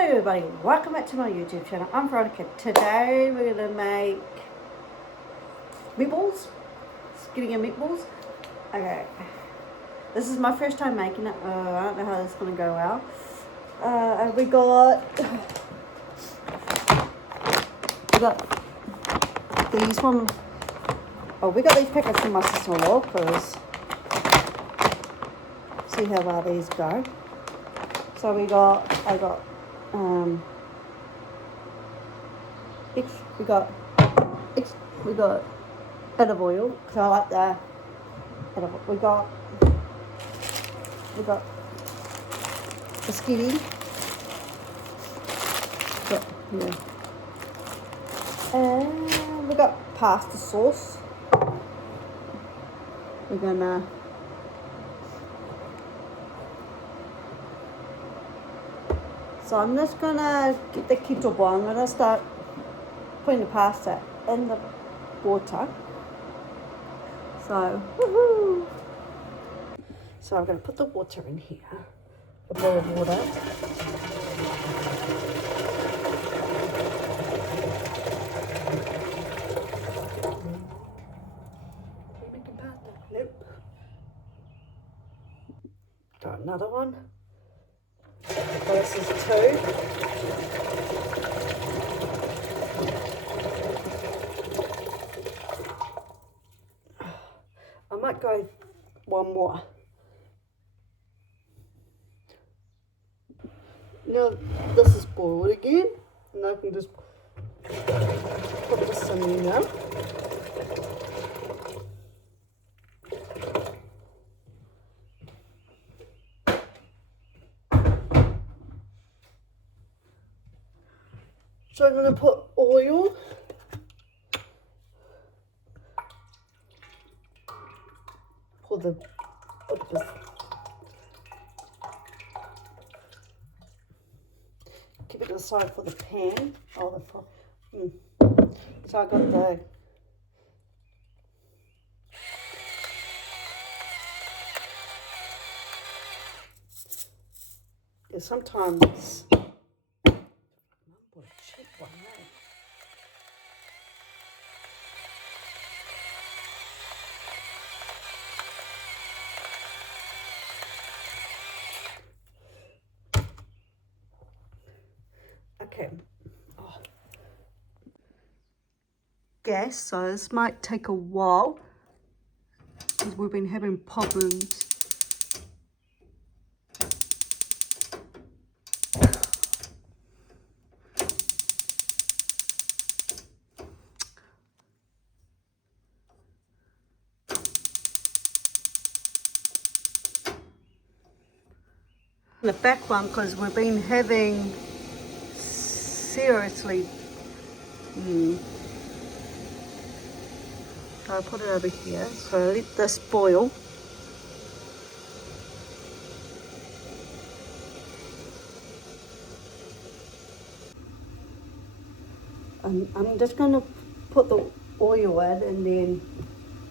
Hello everybody, welcome back to my YouTube channel. I'm Veronica. Today we're going to make meatballs, skinny meatballs. Okay, this is my first time making it. I don't know how this is going to go out. We got these from, we got these packets from my sister-in-law because see how well these go. So we got we got olive oil because I like the olive oil. We got the skinny. Yeah. And we got pasta sauce. We're gonna So I'm just gonna get the kettle boiling. I'm gonna start putting the pasta in the water. So, woohoo! So I'm gonna put the water in here, the boiled water. Are you making pasta? Nope. Got another one. So this is 2. I might go one more. Now this is boiled again, and I can just put this in there now. So I'm going to put oil. Put this. Keep it aside for the pan. So I got the sometimes cheap one, eh? Okay. Gas, so this might take a while because we've been having problems. The back one because we've been having seriously. So I'll put it over here. So let this boil. I'm just going to put the oil in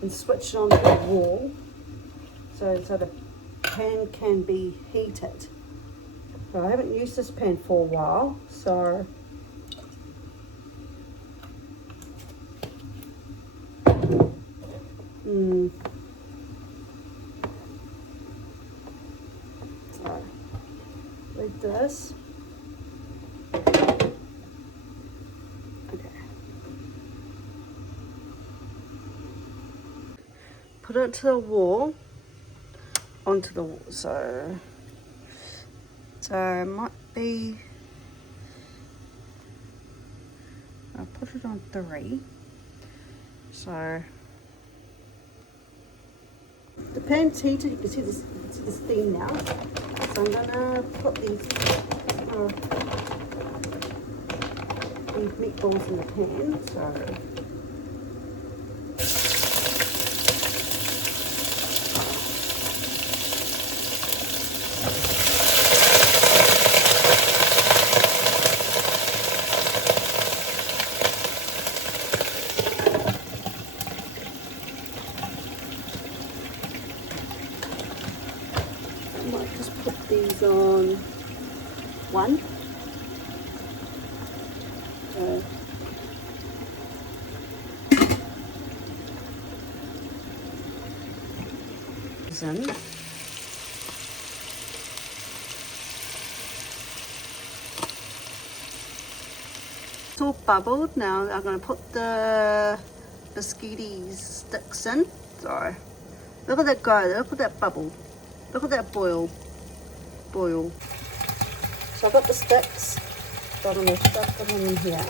and switch it on to the wall so the pan can be heated. So I haven't used this pan for a while, so so like this. Put it to the wall, onto the wall, so it might be, I'll put it on 3, so the pan's heated, you can see the steam now, so I'm gonna put these meatballs in the pan, so I might just put these on 1. meatballs in. It's all bubbled. Now I'm going to put the biscuity sticks in. So look at that go, look at that bubble, look at that boil. So I've got the sticks, so I'm going to stuff them in here.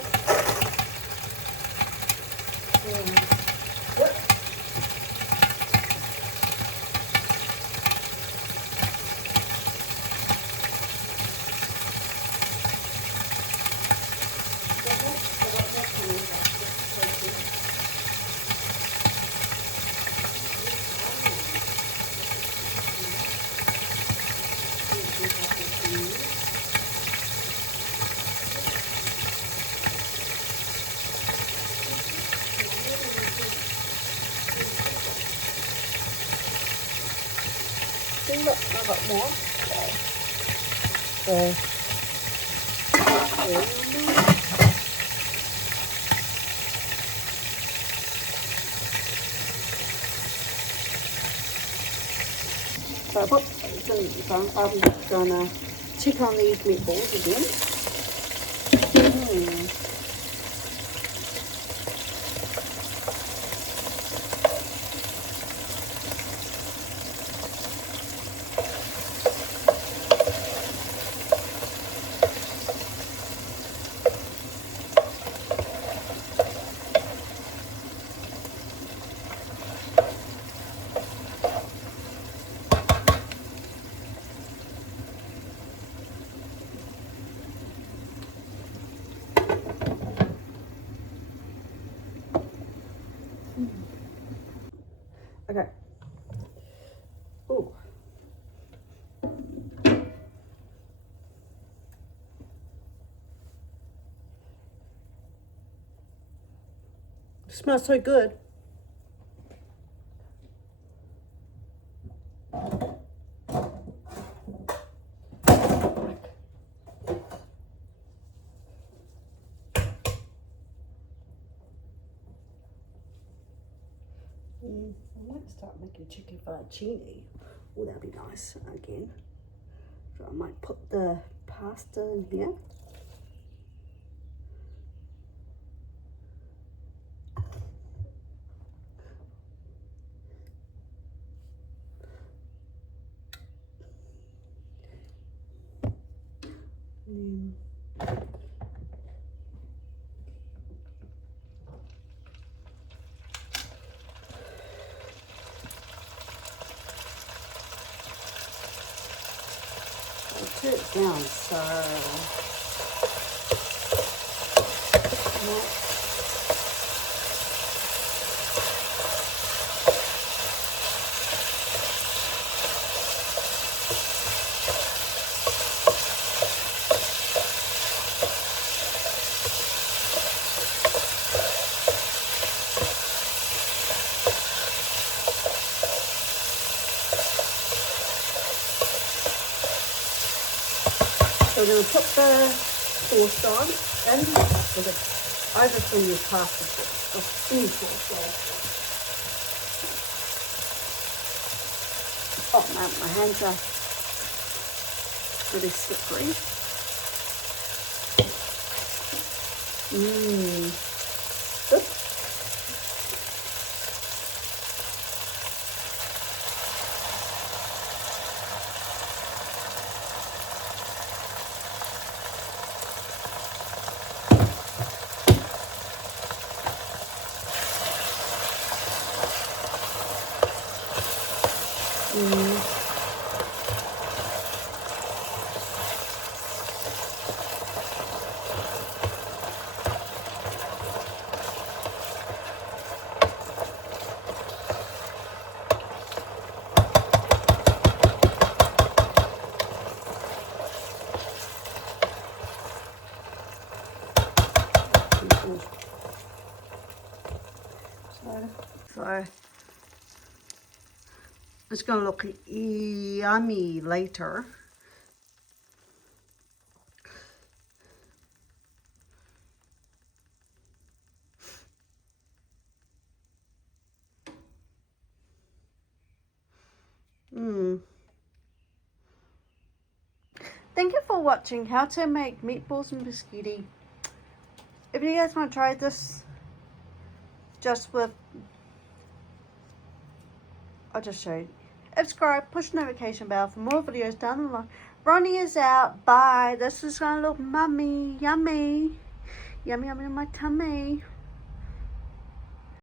See, look, I've got more. So I'm gonna check on these meatballs again. Okay. Ooh. It smells so good. I might start making chicken fettuccine. Oh, that'd be nice again. So I might put the pasta in here. Turn it down so we're going to put the sauce on and I just think use pasta sauce or any sauce. Oh man, my hands are really slippery. Good. So it's going to look yummy later. Mmm. Thank you for watching how to make meatballs and biscuiti. If you guys want to try this just with, I'll just show you. Subscribe, push the notification bell for more videos down the line. Ronnie is out. Bye. This is going to look mummy. Yummy. Yummy, yummy in my tummy.